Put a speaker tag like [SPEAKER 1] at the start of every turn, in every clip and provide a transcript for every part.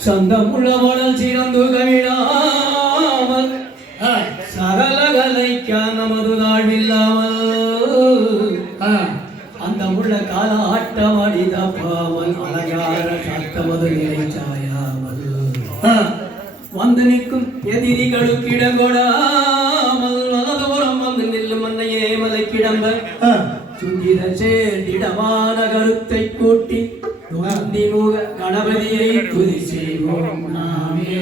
[SPEAKER 1] சந்தமுள்ள modal சிறந்து கவிழாமல் சரலகலைக்கா நமது தாழ்வில்லாமல் அந்த முள்ள கால ஆட்டமாடி தப்பாமல் அழகார காத்தமது நிலைச்சாயாமல் வந்து நிற்கும் எதிரிகளுக்கு இடங்கொடாமல் வலதுபுறம் வந்து நில்லும் அந்த ஏமலை கிடம்ப சுந்திர சேர்ந்திடமான கருத்தை கூட்டி நொந்தி முக கணபதியை துதி செய்வோம் நாமே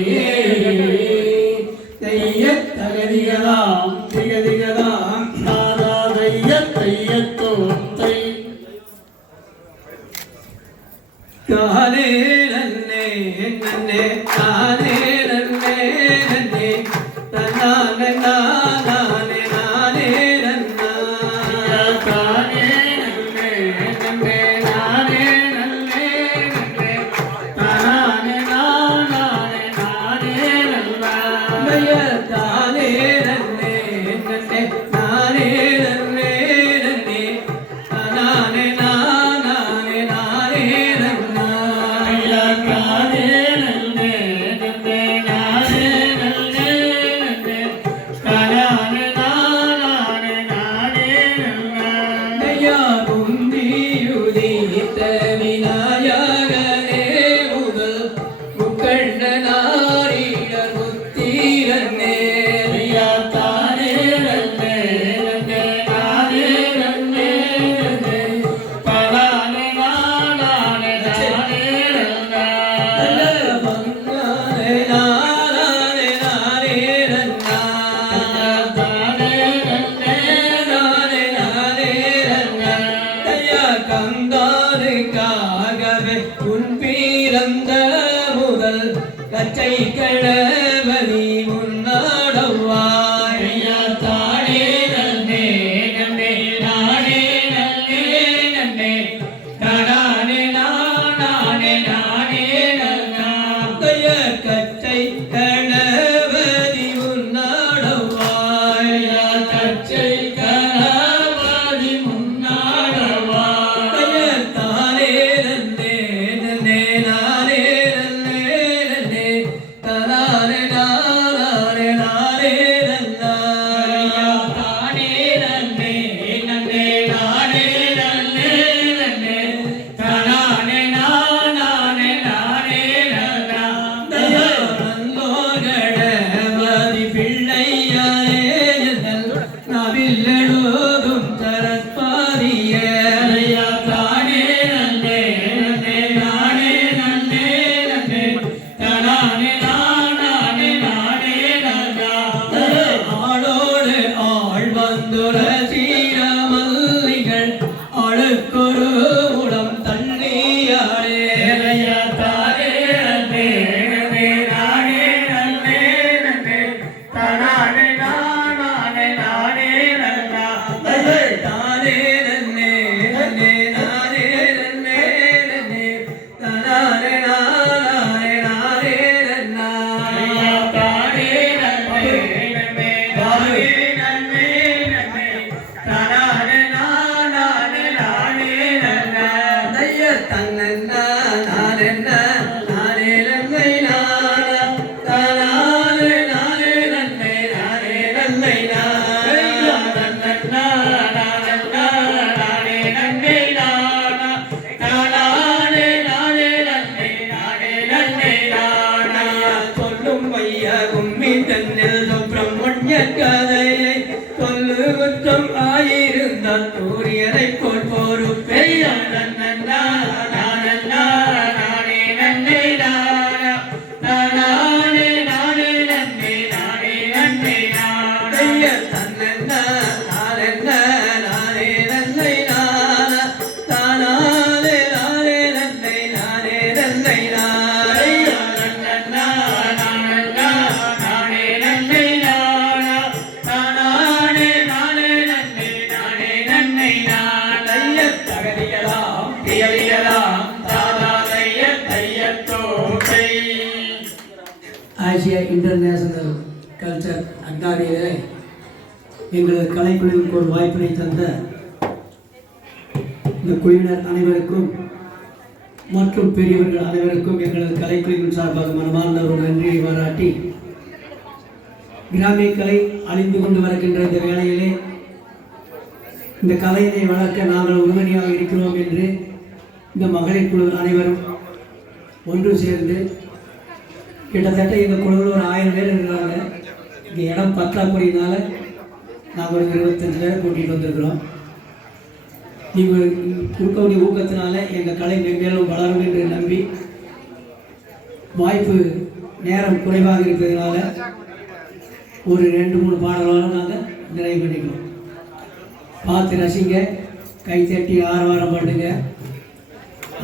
[SPEAKER 2] ஒத்துழைப்பினை தந்த இந்த குழுவினர் அனைவருக்கும் மற்றும் பெரியவர்கள் அனைவருக்கும் எங்களது கலைக்குழுவின் சார்பாக மனமார்ந்த ஒரு நன்றியை பாராட்டி கிராமிய கலை அழிந்து கொண்டு வருகின்ற இந்த வேளையிலே இந்த கலையினை வளர்க்க நாங்கள் உறுதுணையாக இருக்கிறோம் என்று இந்த மகளிர் குழு அனைவரும் ஒன்று சேர்ந்து கிட்டத்தட்ட இந்த குழுவில் ஒரு ஆயிரம் பேர் இருக்கிறாங்க. இங்கே இடம் பற்றாக்குறையினால் நாங்கள் ஒரு இருபத்தஞ்சு பேரை கூட்டிகிட்டு வந்திருக்கிறோம். நீங்கள் கொடுக்கக்கூடிய ஊக்கத்தினால எங்கள் கலை மென்மேலும் வளரும் என்று நம்பி வாய்ப்பு நேரம் குறைவாக இருப்பதனால ஒரு ரெண்டு மூணு பாடல்களும் நாங்கள் நிறைவு பண்ணிக்கிறோம். பார்த்து ரசிங்க. கைத்தட்டி ஆரவாரம் பண்ணுங்க.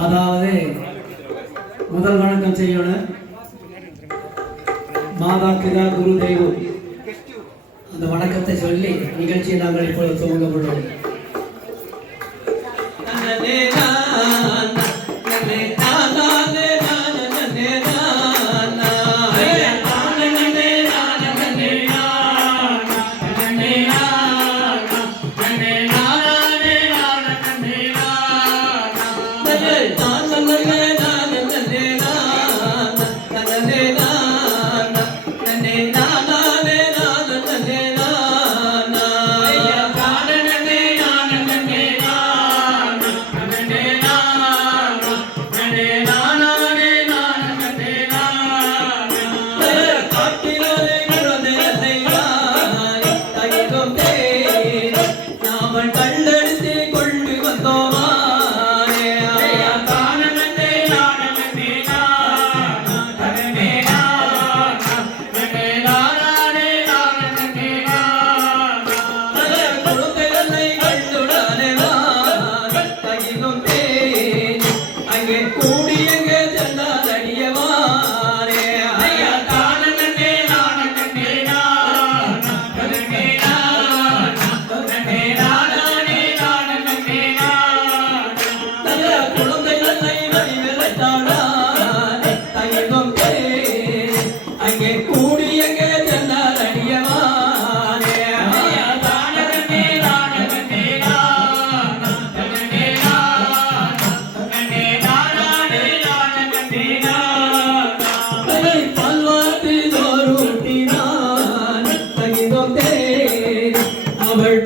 [SPEAKER 2] அதாவது முதல் வணக்கம் செய்யணும். மாதா பிதா குரு தெய்வம் அந்த வணக்கத்தை சொல்லி நிகழ்ச்சியை நாங்கள் இப்பொழுது துவங்கப்படுவோம் அவள்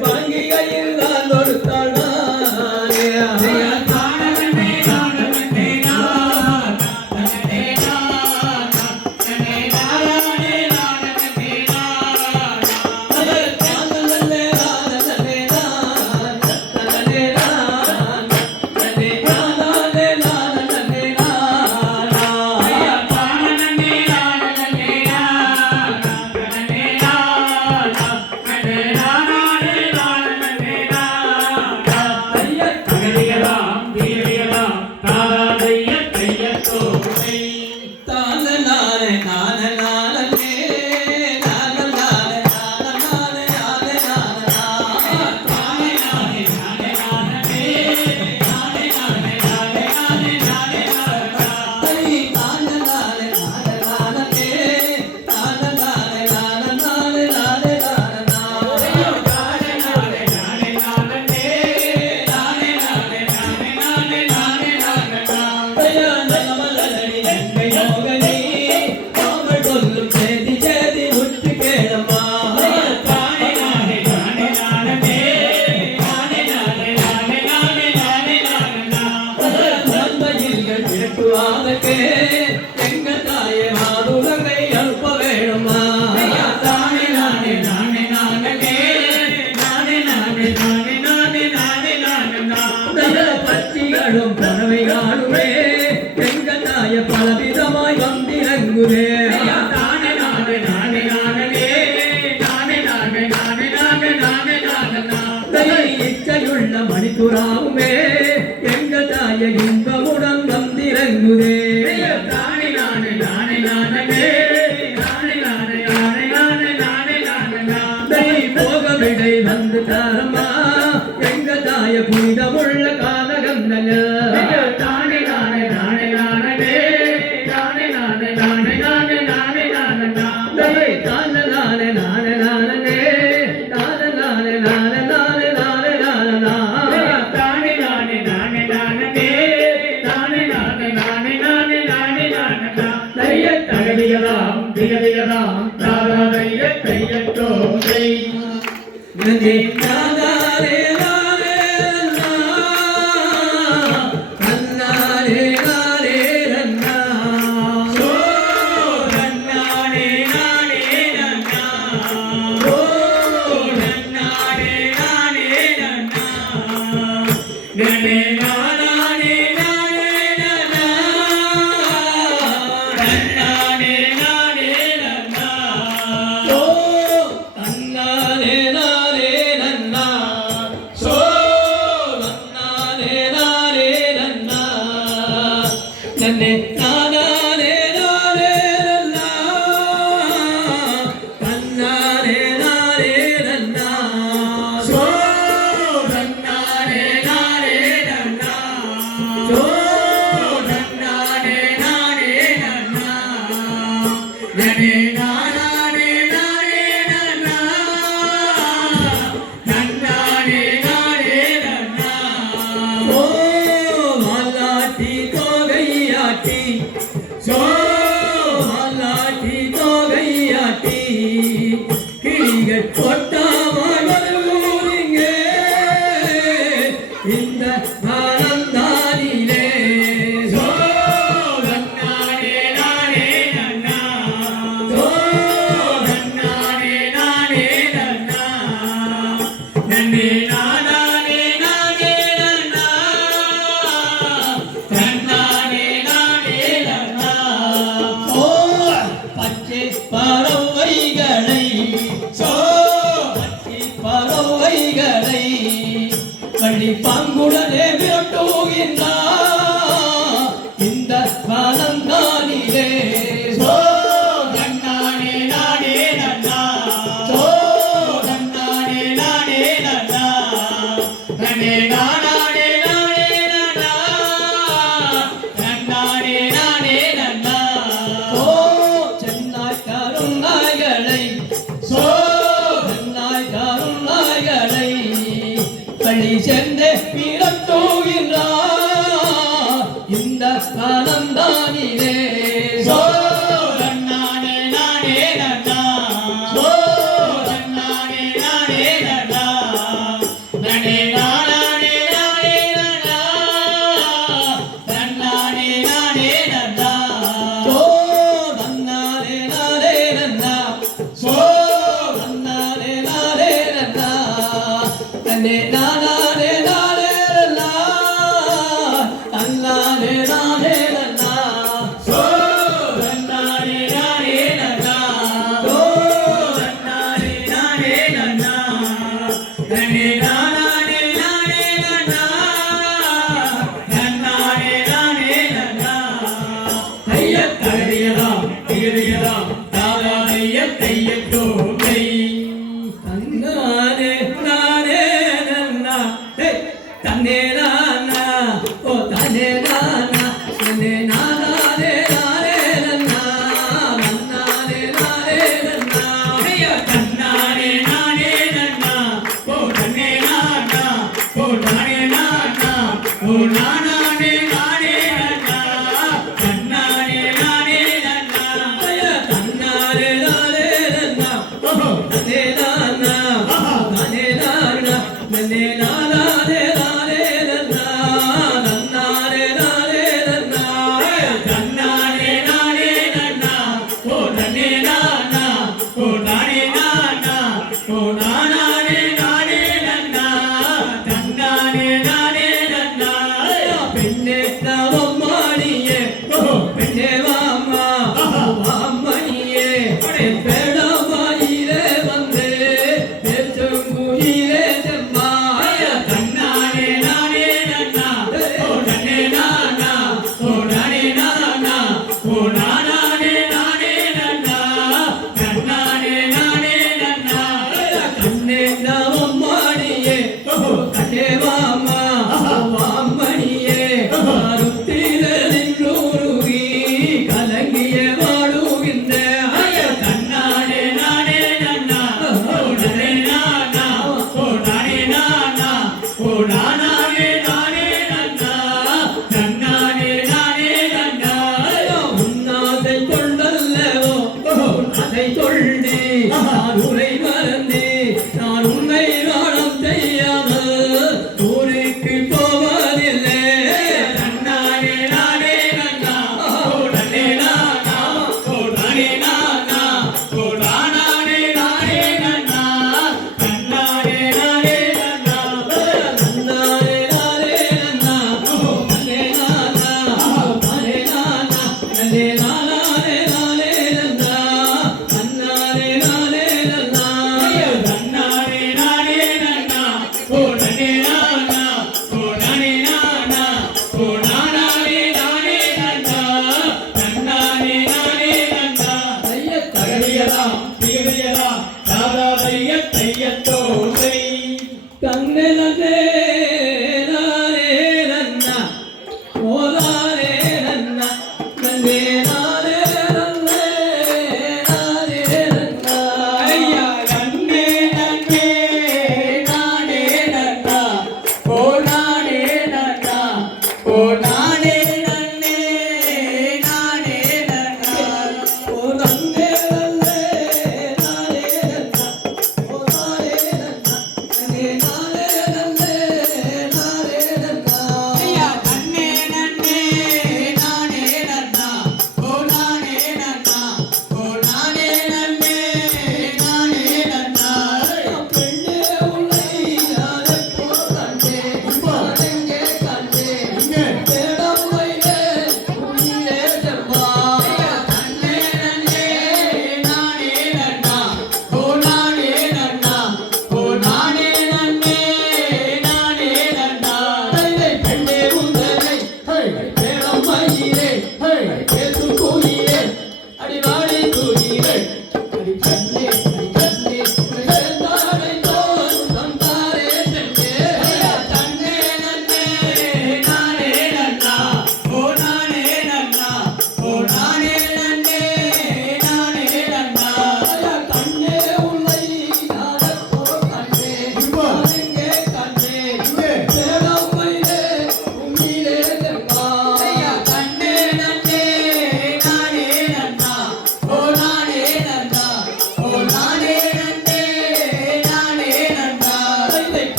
[SPEAKER 2] vida.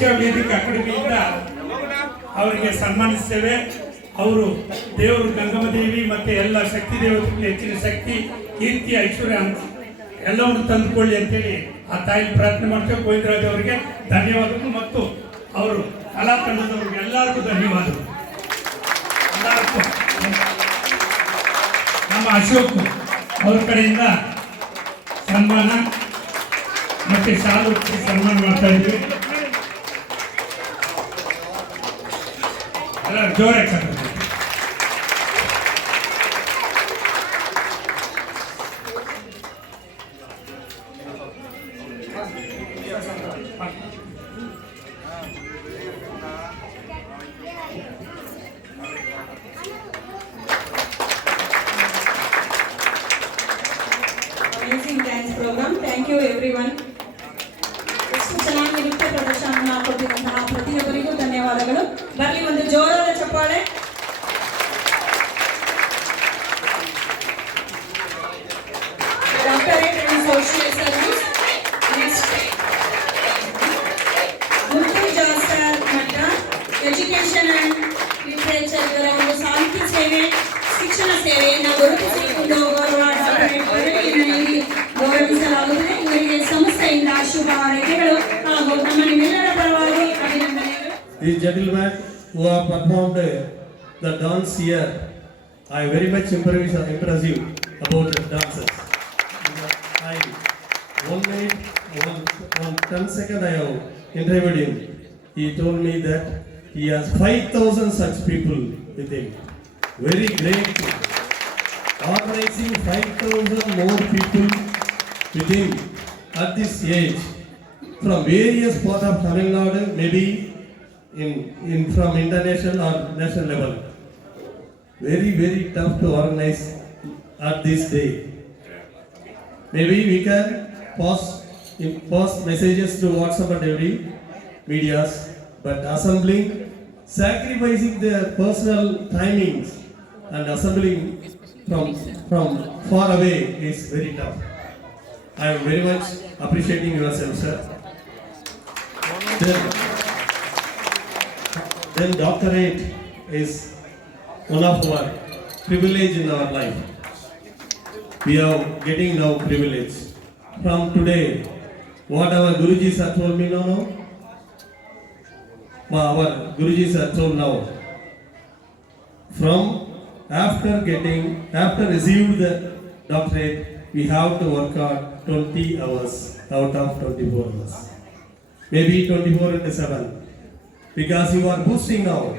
[SPEAKER 3] ಏಷ್ಯಾ ವೇದಿಕೆ ಅಕಾಡೆಮಿಯಿಂದ ಅವರಿಗೆ ಸನ್ಮಾನಿಸ್ತೇವೆ. ಅವರು ದೇವರು ಗಂಗಮ್ಮ ದೇವಿ ಮತ್ತೆ ಎಲ್ಲ ಶಕ್ತಿ ದೇವತೆಗಳು ಹೆಚ್ಚಿನ ಶಕ್ತಿ, ಕೀರ್ತಿ, ಐಶ್ವರ್ಯ ಅಂತ ಎಲ್ಲವನ್ನು ತಂದುಕೊಳ್ಳಿ ಅಂತೇಳಿ ಆ ತಾಯಿ ಪ್ರಾರ್ಥನೆ ಮಾಡ್ತೇವೆ. ಗೋವಿಂದರಾಜ್ ಅವರಿಗೆ ಧನ್ಯವಾದಗಳು ಮತ್ತು ಅವರು ಕಲಾ ತಂಡದವರಿಗೆ ಎಲ್ಲರಿಗೂ ಧನ್ಯವಾದಗಳು. ಎಲ್ಲರಿಗೂ ನಮ್ಮ ಅಶೋಕ್ ಅವ್ರ ಕಡೆಯಿಂದ ಸನ್ಮಾನ ಮತ್ತೆ ಶಾಲು ಸನ್ಮಾನ ಮಾಡ್ತಾ ಇದ್ವಿ. જોરે કરો
[SPEAKER 4] These gentlemen who have performed the dance here, I very much impress, impressive about the dancers. I, one minute, one, one ten second I have interviewed him. He told me that he has five thousand such people with him. Very great. Organizing five thousand more people with him at this age from various parts of Tamil Nadu, maybe in, in from international or national level. Very, very tough to organize at this day. Maybe we can post, pass messages to WhatsApp and every medias, but assembling, sacrificing their personal timings and assembling from, from far away is very tough. I am very much appreciating yourself, sir. Then doctorate is one of our privilege in our life. We are getting now privilege. From today, what our Gurujis have told me now, no? Our Gurujis have told now. From after getting, after receiving the doctorate, we have to work on 20 hours out of 24 hours. Maybe 24 into 7. Because you are boosting now.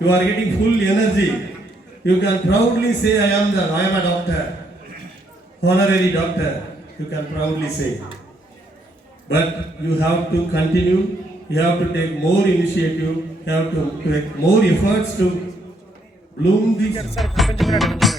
[SPEAKER 4] You are getting full energy. You can proudly say, I am the, I am a doctor. Honorary doctor. You can proudly say. But you have to continue. You have to take more initiative. You have to take more efforts to bloom this